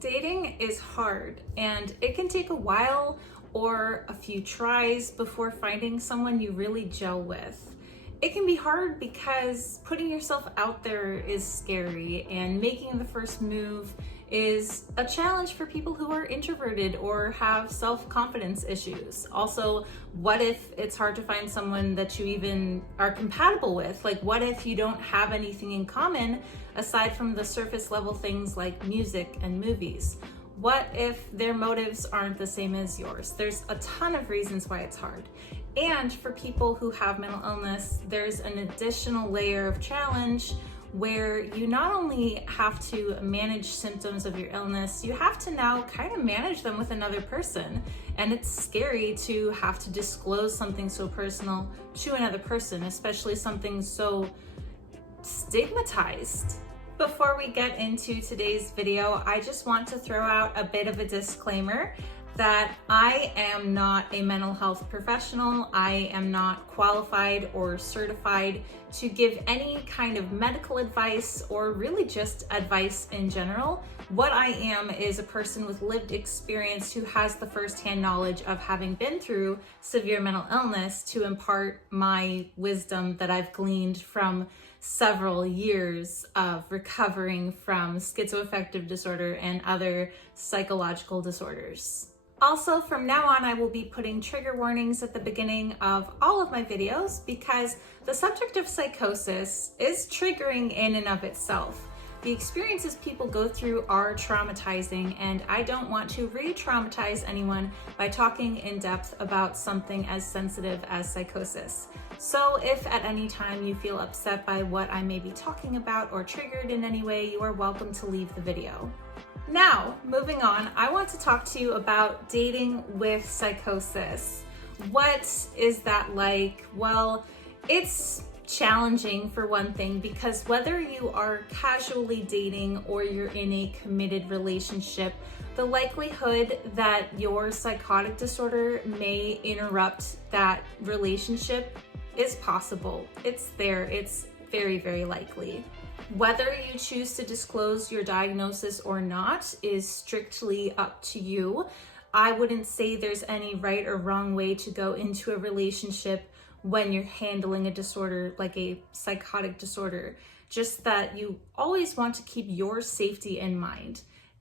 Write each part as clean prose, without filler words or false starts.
Dating is hard, and it can take a while or a few tries before finding someone you really gel with. It can be hard because putting yourself out there is scary, and making the first move is a challenge for people who are introverted or have self-confidence issues. Also, what if it's hard to find someone that you even are compatible with? Like, what if you don't have anything in common aside from the surface level things like music and movies? What if their motives aren't the same as yours? There's a ton of reasons why it's hard. And for people who have mental illness, there's an additional layer of challenge where you not only have to manage symptoms of your illness, you have to now kind of manage them with another person. And it's scary to have to disclose something so personal to another person, especially something so stigmatized. Before we get into today's video, I just want to throw out a bit of a disclaimer that I am not a mental health professional. I am not qualified or certified to give any kind of medical advice or really just advice in general. What I am is a person with lived experience who has the firsthand knowledge of having been through severe mental illness to impart my wisdom that I've gleaned from several years of recovering from schizoaffective disorder and other psychological disorders. Also, from now on, I will be putting trigger warnings at the beginning of all of my videos because the subject of psychosis is triggering in and of itself. The experiences people go through are traumatizing, and I don't want to re-traumatize anyone by talking in depth about something as sensitive as psychosis. So if at any time you feel upset by what I may be talking about or triggered in any way, you are welcome to leave the video. Now, moving on, I want to talk to you about dating with psychosis. What is that like? Well, it's challenging for one thing, because whether you are casually dating or you're in a committed relationship, the likelihood that your psychotic disorder may interrupt that relationship is possible. It's there. It's very, very likely. Whether you choose to disclose your diagnosis or not is strictly up to you. I wouldn't say there's any right or wrong way to go into a relationship when you're handling a disorder like a psychotic disorder, just that you always want to keep your safety in mind.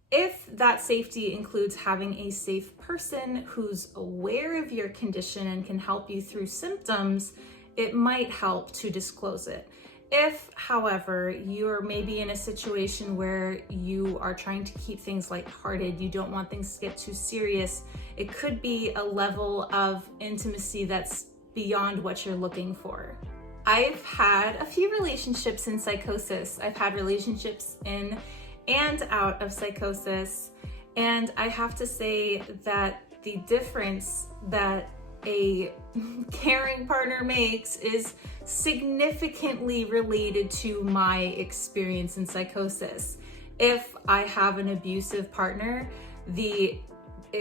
If that safety includes having a safe person who's aware of your condition and can help you through symptoms, it might help to disclose it. If, however, you're maybe in a situation where you are trying to keep things lighthearted, you don't want things to get too serious, it could be a level of intimacy that's beyond what you're looking for. I've had a few relationships in psychosis. I've had relationships in and out of psychosis, and I have to say that the difference that a caring partner makes is significantly related to my experience in psychosis. If I have an abusive partner, the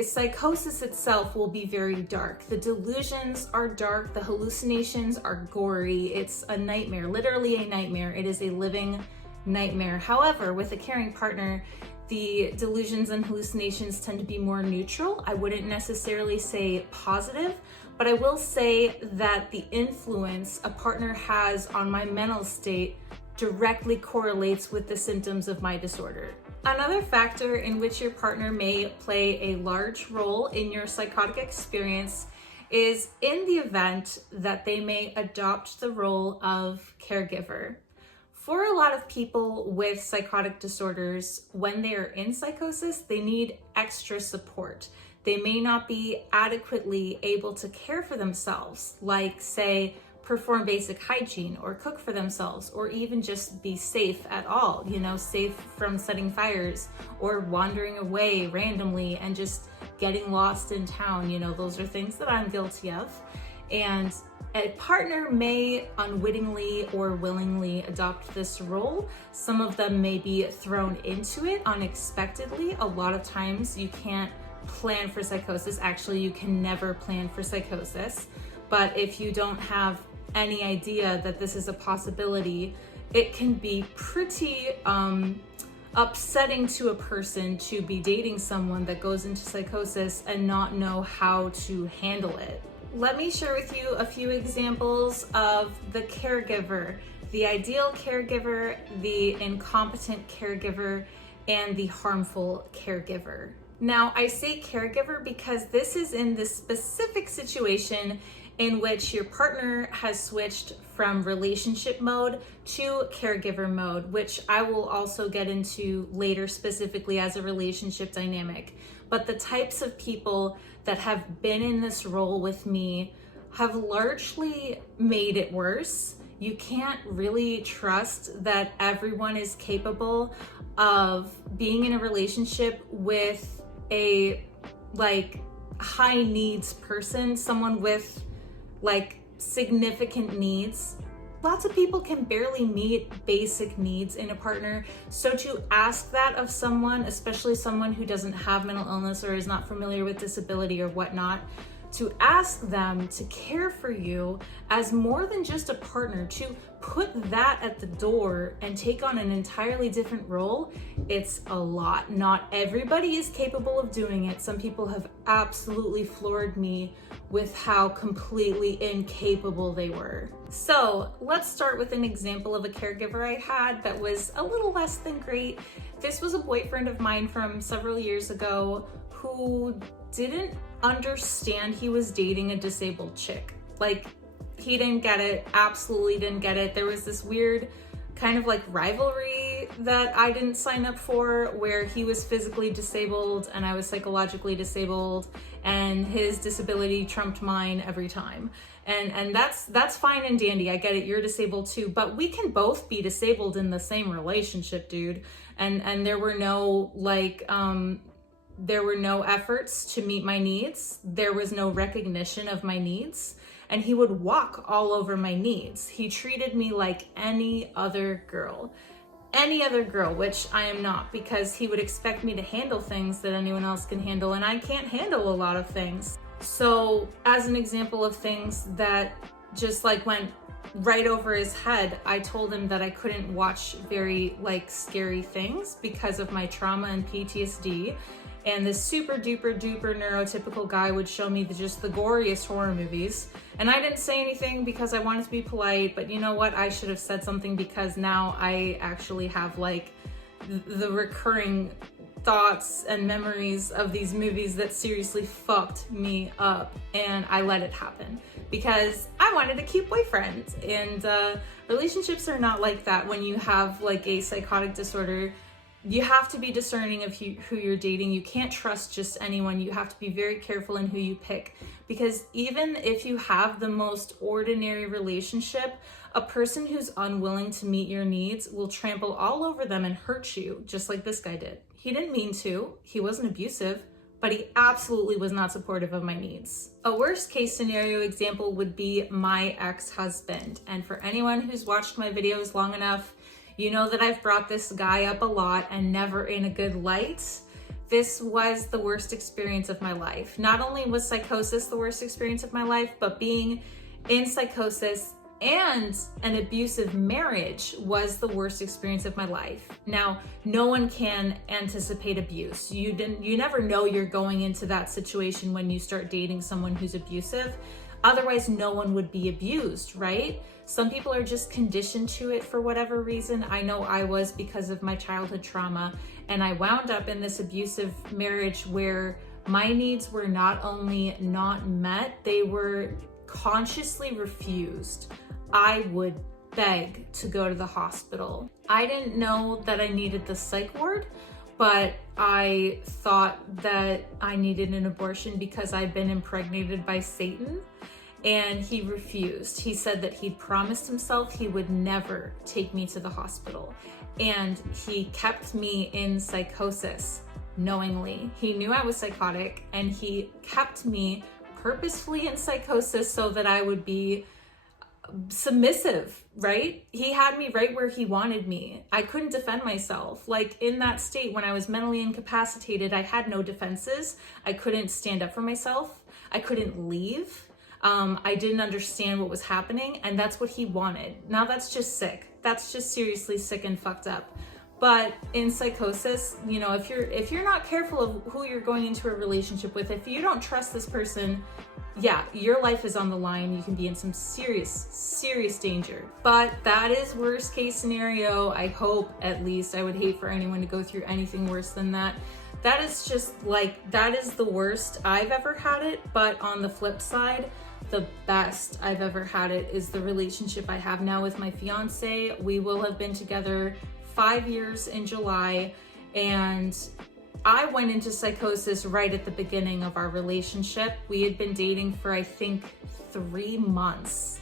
psychosis itself will be very dark. The delusions are dark, the hallucinations are gory. It's a nightmare, literally a nightmare. It is a living nightmare. However, with a caring partner, the delusions and hallucinations tend to be more neutral. I wouldn't necessarily say positive, but I will say that the influence a partner has on my mental state directly correlates with the symptoms of my disorder. Another factor in which your partner may play a large role in your psychotic experience is in the event that they may adopt the role of caregiver. For a lot of people with psychotic disorders, when they are in psychosis, they need extra support. They may not be adequately able to care for themselves, like, say, perform basic hygiene or cook for themselves, or even just be safe at all, safe from setting fires or wandering away randomly and just getting lost in town. Those are things that I'm guilty of. And a partner may unwittingly or willingly adopt this role. Some of them may be thrown into it unexpectedly. A lot of times you can't plan for psychosis. Actually, you can never plan for psychosis. But if you don't have any idea that this is a possibility, it can be pretty upsetting to a person to be dating someone that goes into psychosis and not know how to handle it. Let me share with you a few examples of the caregiver, the ideal caregiver, the incompetent caregiver, and the harmful caregiver. Now, I say caregiver because this is in this specific situation in which your partner has switched from relationship mode to caregiver mode, which I will also get into later specifically as a relationship dynamic. But the types of people that have been in this role with me have largely made it worse. You can't really trust that everyone is capable of being in a relationship with a high needs person, someone with significant needs. Lots of people can barely meet basic needs in a partner. So to ask that of someone, especially someone who doesn't have mental illness or is not familiar with disability or whatnot, to ask them to care for you as more than just a partner, to put that at the door and take on an entirely different role, it's a lot. Not everybody is capable of doing it. Some people have absolutely floored me with how completely incapable they were. So let's start with an example of a caregiver I had that was a little less than great. This was a boyfriend of mine from several years ago who didn't understand he was dating a disabled chick. He didn't get it, absolutely didn't get it. There was this weird kind of rivalry that I didn't sign up for, where he was physically disabled and I was psychologically disabled, and his disability trumped mine every time. And that's fine and dandy. I get it, you're disabled too, but we can both be disabled in the same relationship, dude. And there were no there were no efforts to meet my needs. There was no recognition of my needs. And he would walk all over my needs. He treated me like any other girl, which I am not, because he would expect me to handle things that anyone else can handle, and I can't handle a lot of things. So as an example of things that just went right over his head, I told him that I couldn't watch very scary things because of my trauma and PTSD. And this super duper duper neurotypical guy would show me just the goriest horror movies. And I didn't say anything because I wanted to be polite, but you know what? I should have said something, because now I actually have the recurring thoughts and memories of these movies that seriously fucked me up. And I let it happen because I wanted a cute boyfriend. And relationships are not like that. When you have a psychotic disorder, you have to be discerning of who you're dating. You can't trust just anyone. You have to be very careful in who you pick, because even if you have the most ordinary relationship, a person who's unwilling to meet your needs will trample all over them and hurt you, just like this guy did. He didn't mean to. He wasn't abusive, but he absolutely was not supportive of my needs. A worst case scenario example would be my ex-husband. And for anyone who's watched my videos long enough, you know that I've brought this guy up a lot, and never in a good light. This was the worst experience of my life. Not only was psychosis the worst experience of my life, but being in psychosis and an abusive marriage was the worst experience of my life. Now, no one can anticipate abuse. You never know you're going into that situation when you start dating someone who's abusive. Otherwise, no one would be abused, right? Some people are just conditioned to it for whatever reason. I know I was, because of my childhood trauma, and I wound up in this abusive marriage where my needs were not only not met, they were consciously refused. I would beg to go to the hospital. I didn't know that I needed the psych ward, but I thought that I needed an abortion because I'd been impregnated by Satan. And he refused. He said that he'd promised himself he would never take me to the hospital. And he kept me in psychosis knowingly. He knew I was psychotic, and he kept me purposefully in psychosis so that I would be submissive, right? He had me right where he wanted me. I couldn't defend myself. In that state, when I was mentally incapacitated, I had no defenses. I couldn't stand up for myself. I couldn't leave. I didn't understand what was happening, and that's what he wanted. Now that's just sick. That's just seriously sick and fucked up. But in psychosis, you know, if you're not careful of who you're going into a relationship with, if you don't trust this person, yeah, your life is on the line. You can be in some serious danger. But that is worst case scenario. I hope, at least. I would hate for anyone to go through anything worse than that. That is just like, that is the worst I've ever had it. But on the flip side, the best I've ever had it is the relationship I have now with my fiance. We will have been together 5 years in July, and I went into psychosis right at the beginning of our relationship. We had been dating for, I think, 3 months,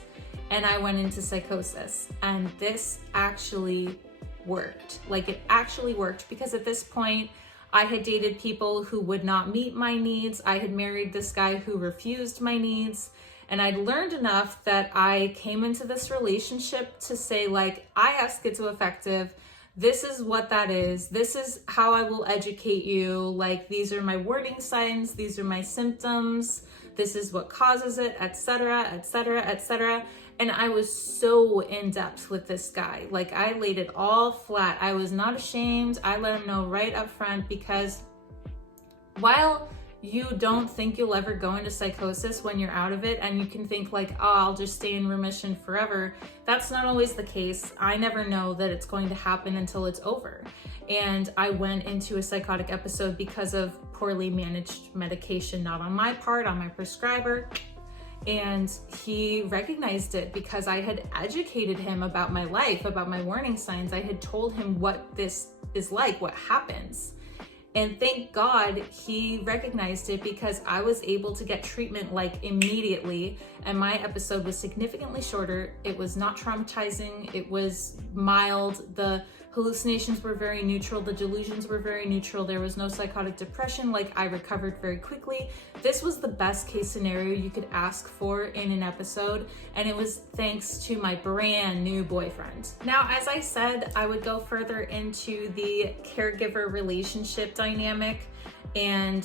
and I went into psychosis, and this actually worked. Like, it actually worked, because at this point I had dated people who would not meet my needs. I had married this guy who refused my needs. And I'd learned enough that I came into this relationship to say, like, I have schizoaffective. This is what that is. This is how I will educate you. Like, these are my warning signs. These are my symptoms. This is what causes it, etc., etc., etc. And I was so in depth with this guy. Like, I laid it all flat. I was not ashamed. I let him know right up front, because while you don't think you'll ever go into psychosis when you're out of it, and you can think like, oh, I'll just stay in remission forever. That's not always the case. I never know that it's going to happen until it's over. And I went into a psychotic episode because of poorly managed medication, not on my part, on my prescriber. And he recognized it because I had educated him about my life, about my warning signs. I had told him what this is like, what happens. And thank God he recognized it, because I was able to get treatment like immediately. And my episode was significantly shorter. It was not traumatizing. It was mild. The hallucinations were very neutral. The delusions were very neutral. There was no psychotic depression. Like, I recovered very quickly. This was the best case scenario you could ask for in an episode. And it was thanks to my brand new boyfriend. Now, as I said, I would go further into the caregiver relationship dynamic. And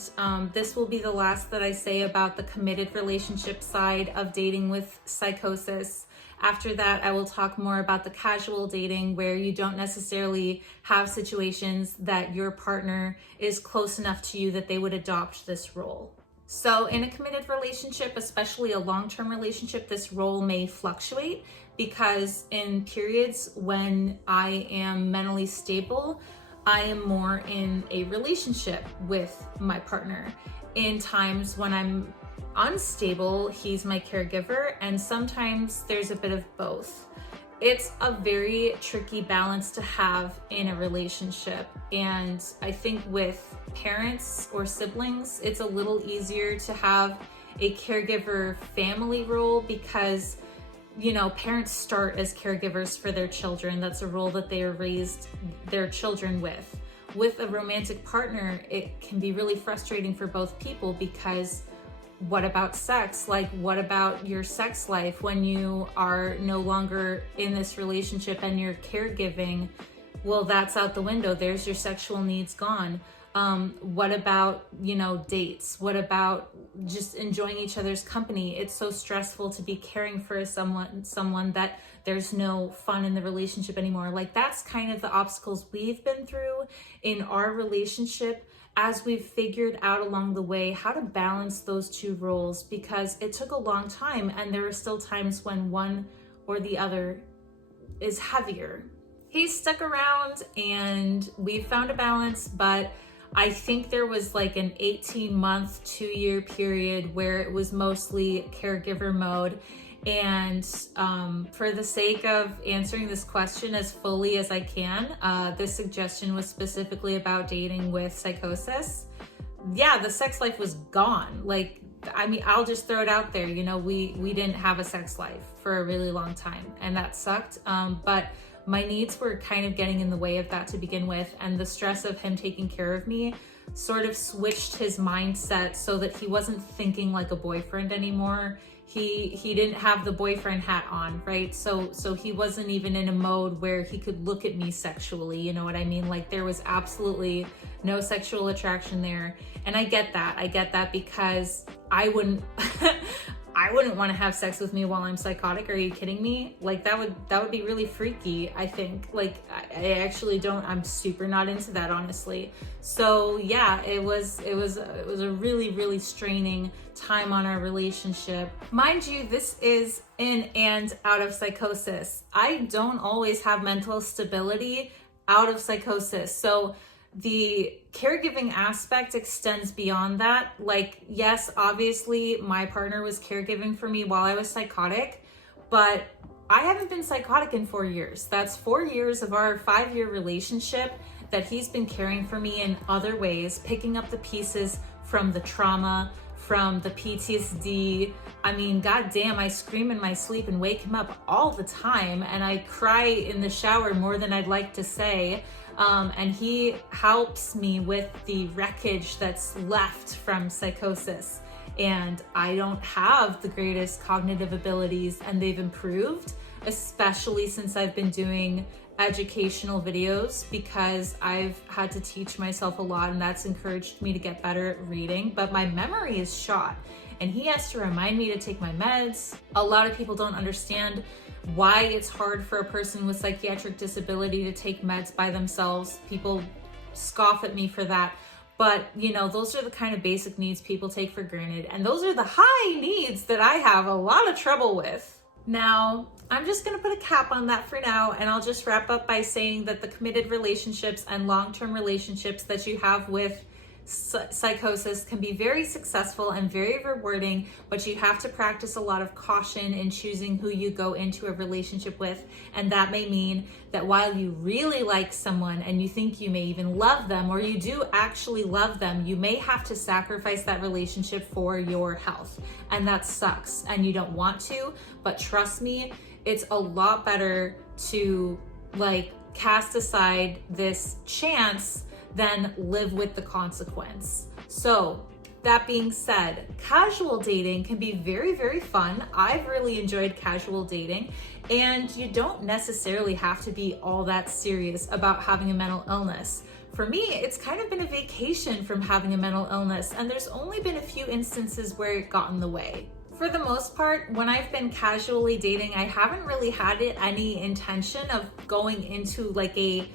this will be the last that I say about the committed relationship side of dating with psychosis. After that, I will talk more about the casual dating, where you don't necessarily have situations that your partner is close enough to you that they would adopt this role. So in a committed relationship, especially a long-term relationship, this role may fluctuate, because in periods when I am mentally stable, I am more in a relationship with my partner. In times when I'm unstable, he's my caregiver, and sometimes there's a bit of both. It's a very tricky balance to have in a relationship, and I think with parents or siblings, it's a little easier to have a caregiver family role, because, you know, parents start as caregivers for their children. That's a role that they are raised their children with. With a romantic partner, it can be really frustrating for both people, because what about sex? Like, what about your sex life when you are no longer in this relationship and you're caregiving? Well, that's out the window. There's your sexual needs gone. What about, you know, dates? What about just enjoying each other's company? It's so stressful to be caring for someone that there's no fun in the relationship anymore. Like, that's kind of the obstacles we've been through in our relationship, as we've figured out along the way how to balance those two roles, because it took a long time, and there are still times when one or the other is heavier. He's stuck around and we found a balance, but I think there was like an 18-month, 2-year period where it was mostly caregiver mode. And for the sake of answering this question as fully as I can, this suggestion was specifically about dating with psychosis. Yeah, the sex life was gone. Like, I mean, I'll just throw it out there. You know, we didn't have a sex life for a really long time, and that sucked. But my needs were kind of getting in the way of that to begin with, and the stress of him taking care of me sort of switched his mindset so that he wasn't thinking like a boyfriend anymore. He didn't have the boyfriend hat on, right? So he wasn't even in a mode where he could look at me sexually, you know what I mean? Like, there was absolutely no sexual attraction there. And I get that because I wouldn't I wouldn't want to have sex with me while I'm psychotic. Are you kidding me? Like that would be really freaky, I think. Like I actually don't, I'm super not into that, honestly. So yeah, it was a really, really straining time on our relationship. Mind you, this is in and out of psychosis. I don't always have mental stability out of psychosis. So the caregiving aspect extends beyond that. Like, yes, obviously my partner was caregiving for me while I was psychotic, but I haven't been psychotic in 4 years. That's 4 years of our 5-year relationship that he's been caring for me in other ways, picking up the pieces from the trauma, from the PTSD. I mean, goddamn, I scream in my sleep and wake him up all the time, and I cry in the shower more than I'd like to say. And he helps me with the wreckage that's left from psychosis. And I don't have the greatest cognitive abilities, and they've improved, especially since I've been doing educational videos, because I've had to teach myself a lot, and that's encouraged me to get better at reading. But my memory is shot, and he has to remind me to take my meds. A lot of people don't understand why it's hard for a person with psychiatric disability to take meds by themselves. People scoff at me for that. But, you know, those are the kind of basic needs people take for granted. And those are the high needs that I have a lot of trouble with. Now, I'm just going to put a cap on that for now, and I'll just wrap up by saying that the committed relationships and long-term relationships that you have with psychosis can be very successful and very rewarding, but you have to practice a lot of caution in choosing who you go into a relationship with. And that may mean that while you really like someone and you think you may even love them, or you do actually love them, you may have to sacrifice that relationship for your health. And that sucks, and you don't want to, but trust me, it's a lot better to like cast aside this chance than live with the consequence. So that being said, casual dating can be very, very fun. I've really enjoyed casual dating, and you don't necessarily have to be all that serious about having a mental illness. For me, it's kind of been a vacation from having a mental illness, and there's only been a few instances where it got in the way. For the most part, when I've been casually dating, I haven't really had any intention of going into like a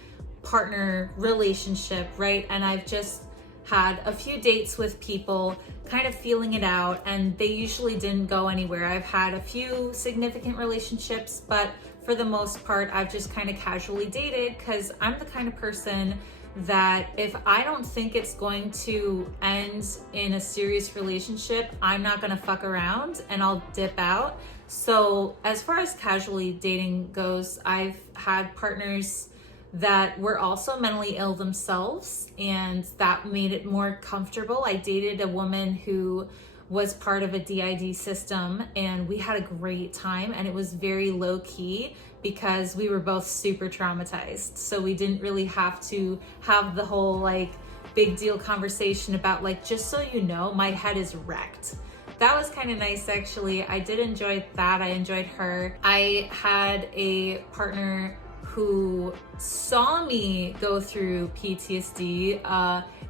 partner relationship, right? And I've just had a few dates with people, kind of feeling it out, and they usually didn't go anywhere. I've had a few significant relationships, but for the most part, I've just kind of casually dated, because I'm the kind of person that if I don't think it's going to end in a serious relationship, I'm not gonna fuck around and I'll dip out. So as far as casually dating goes, I've had partners that were also mentally ill themselves, and that made it more comfortable. I dated a woman who was part of a DID system, and we had a great time, and it was very low key because we were both super traumatized. So we didn't really have to have the whole like big deal conversation about like, just so you know, my head is wrecked. That was kind of nice, actually. I did enjoy that. I enjoyed her. I had a partner who saw me go through PTSD,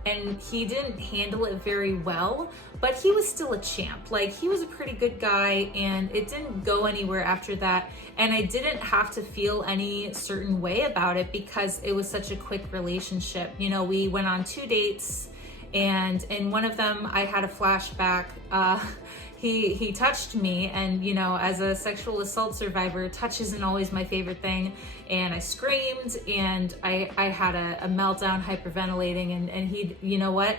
and he didn't handle it very well, but he was still a champ. Like, he was a pretty good guy, and it didn't go anywhere after that. And I didn't have to feel any certain way about it because it was such a quick relationship. You know, we went on 2 dates, and in one of them I had a flashback. He touched me, and you know, as a sexual assault survivor, touch isn't always my favorite thing, and I screamed, and I had a meltdown, hyperventilating, and he, you know what,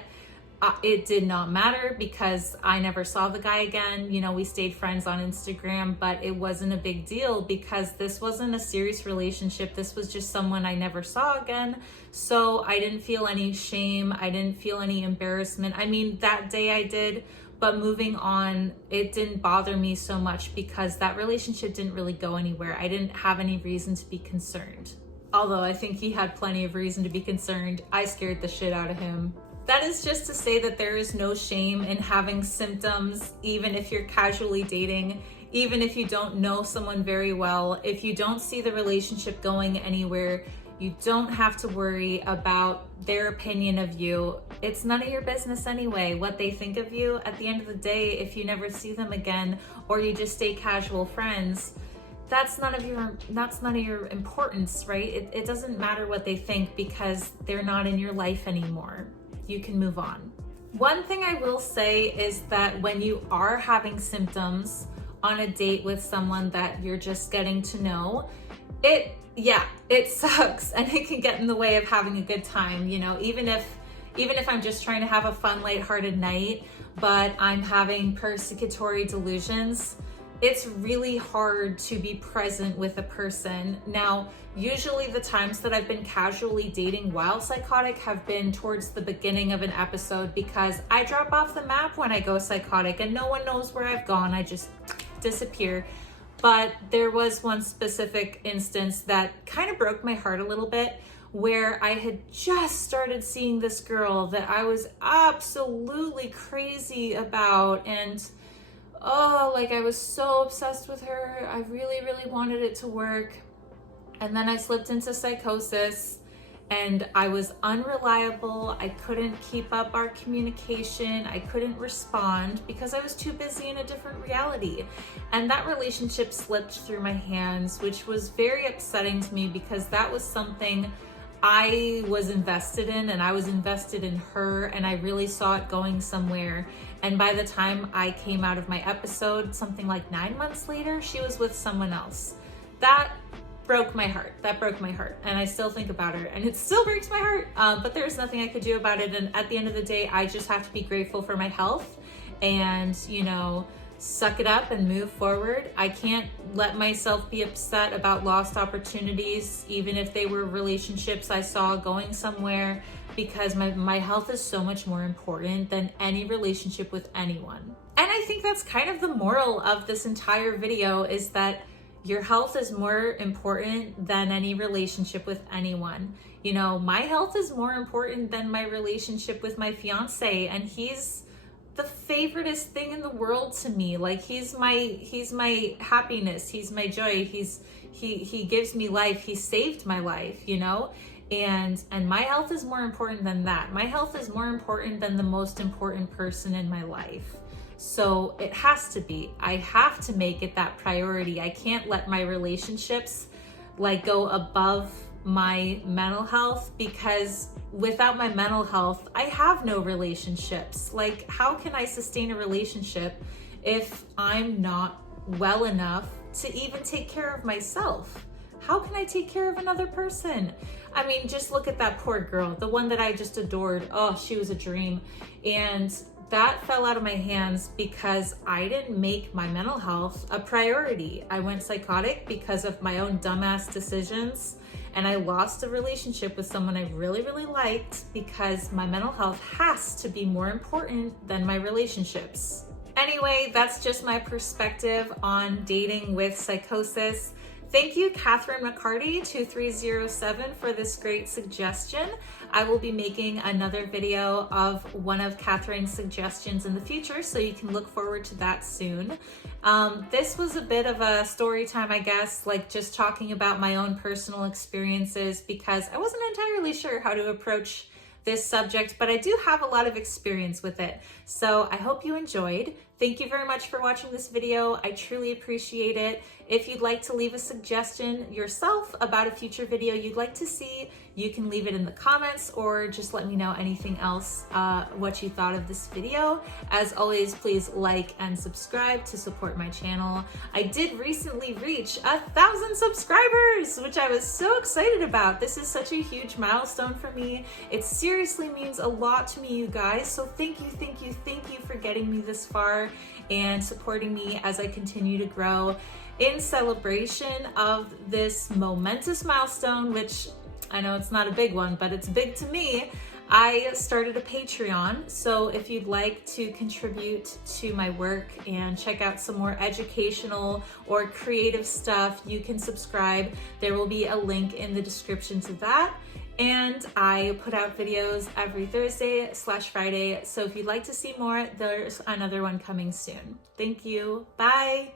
it did not matter because I never saw the guy again. You know, we stayed friends on Instagram, but it wasn't a big deal because this wasn't a serious relationship. This was just someone I never saw again. So I didn't feel any shame. I didn't feel any embarrassment. I mean, that day I did, but moving on, it didn't bother me so much because that relationship didn't really go anywhere. I didn't have any reason to be concerned. Although I think he had plenty of reason to be concerned. I scared the shit out of him. That is just to say that there is no shame in having symptoms, even if you're casually dating, even if you don't know someone very well. If you don't see the relationship going anywhere, you don't have to worry about their opinion of you. It's none of your business anyway what they think of you. At the end of the day, if you never see them again or you just stay casual friends, that's none of your importance, right? It doesn't matter what they think because they're not in your life anymore. You can move on. One thing I will say is that when you are having symptoms on a date with someone that you're just getting to know, it sucks and it can get in the way of having a good time. You know, even if I'm just trying to have a fun, lighthearted night, but I'm having persecutory delusions, it's really hard to be present with a person. Now, usually the times that I've been casually dating while psychotic have been towards the beginning of an episode because I drop off the map when I go psychotic and no one knows where I've gone. I just disappear. But there was one specific instance that kind of broke my heart a little bit, where I had just started seeing this girl that I was absolutely crazy about, and I was so obsessed with her. I really, really wanted it to work. And then I slipped into psychosis and I was unreliable. I couldn't keep up our communication. I couldn't respond because I was too busy in a different reality. And that relationship slipped through my hands, which was very upsetting to me because that was something I was invested in, and I was invested in her, and I really saw it going somewhere. And by the time I came out of my episode, something like 9 months later, she was with someone else. That broke my heart. And I still think about her and it still breaks my heart. But there's nothing I could do about it. And at the end of the day, I just have to be grateful for my health and, suck it up and move forward. I can't let myself be upset about lost opportunities, even if they were relationships I saw going somewhere, because my health is so much more important than any relationship with anyone. And I think that's kind of the moral of this entire video, is that your health is more important than any relationship with anyone. My health is more important than my relationship with my fiance, and he's the favoriteest thing in the world to me. Like, he's my happiness, he's my joy, he gives me life, he saved my life, and my health is more important than that. My health is more important than the most important person in my life. So it has to be. I have to make it that priority. I can't let my relationships go above my mental health, because without my mental health, I have no relationships. How can I sustain a relationship if I'm not well enough to even take care of myself? How can I take care of another person? I mean, just look at that poor girl, the one that I just adored. Oh, she was a dream. And that fell out of my hands because I didn't make my mental health a priority. I went psychotic because of my own dumbass decisions, and I lost a relationship with someone I really, really liked because my mental health has to be more important than my relationships. Anyway, that's just my perspective on dating with psychosis. Thank you, Catherine McCarty 2307, for this great suggestion. I will be making another video of one of Catherine's suggestions in the future, so you can look forward to that soon. This was a bit of a story time, I guess, just talking about my own personal experiences, because I wasn't entirely sure how to approach this subject, but I do have a lot of experience with it. So I hope you enjoyed. Thank you very much for watching this video. I truly appreciate it. If you'd like to leave a suggestion yourself about a future video you'd like to see, you can leave it in the comments or just let me know anything else, what you thought of this video. As always, please like and subscribe to support my channel. I did recently reach 1,000 subscribers, which I was so excited about. This is such a huge milestone for me. It seriously means a lot to me, you guys. So thank you for getting me this far and supporting me as I continue to grow. In celebration of this momentous milestone, which I know it's not a big one, but it's big to me, I started a Patreon. So if you'd like to contribute to my work and check out some more educational or creative stuff, you can subscribe. There will be a link in the description to that. And I put out videos every Thursday/Friday. So if you'd like to see more, there's another one coming soon. Thank you. Bye.